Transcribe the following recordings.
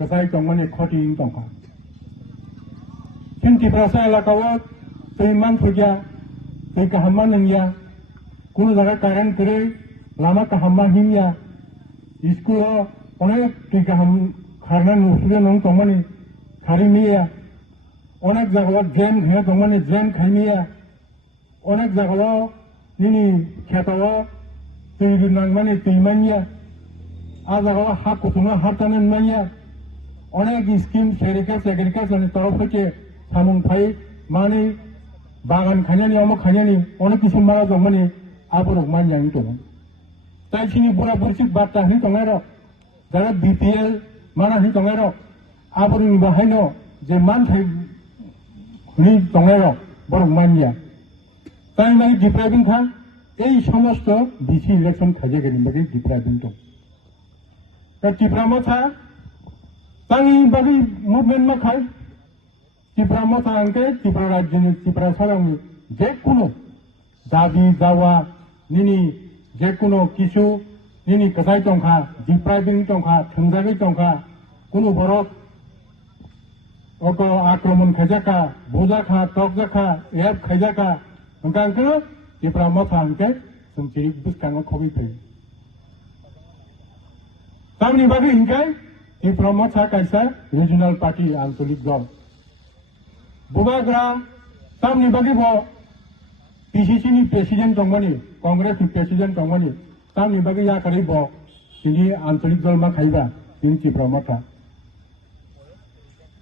kasai tongmani khoti ing tongka kin tiprasa elakawa tui man thugya tui kahamma nangya কোনো জায়গা current করে Lama কাহাম্মা হিংয়া school অনেক তুই কাহাম খারনা নুসুরে নং তমানি খারি মিয়া অনেক জায়গা ড্রেন ভেঙে তমানি ড্রেন খাই মিয়া অনেক জায়গা নিনি খেতাও তুই নাংমানি তুই মাইয়া আ জায়গা হাত কুতুমা হাতানেন মাইয়া অনেক স্কিম সেগ্রিকালচারনি তরফ থেকে সামুং ফাই মানে বাগান খাইনানি অমুক খাইনানি অনেক কিছু মারা জমানি আবরক মানজানি দं তাই সিনি বুড়া বুড়ি বার্তা হই দंनाय रक যারা বিপিএল মানা হই दंनाय रक আবরনি বাহাইনো যে মানথাই হই दंनाय रक বরক মানয়া তাই নাই ডিপ্রাইভিং খা এই সমস্ত বিসি ইলেকশন খাজে গেনি বাকি ডিপ্রাইভিং দं তা টিপ্রামো থা তাই বাকি মুভমেন্ট মা খাই টিপ্রামো থা আনকে ত্রিপুরা রাজ্যনি ত্রিপুরা সারাংনি যে কোনো দাবি দাওয়া নিনি যে কোনো কিছু নিনি কোথায় টংখা ডিপ্রাইভিং টংখা থংজাগি টংখা কোনো বরক ওকো আক্রমণ খাইজাকা বোজাখা টকজাখা এপ খাইজাকা ওখানকে ত্রিপুরা মথা আনকে जोंची बुस्ताङाव खबि फैयो तामनि बागै हिंखाय ত্রিপুরা মথা কাইसा रिजनल पार्टी आंचलिक दल बुबाग्रा तामनि बागै ब PCC ni president dongmani congress ni president dongmani tamni bagi ya kari bo tini antolik dol ma khaiba tini Tripura মথা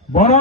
বড়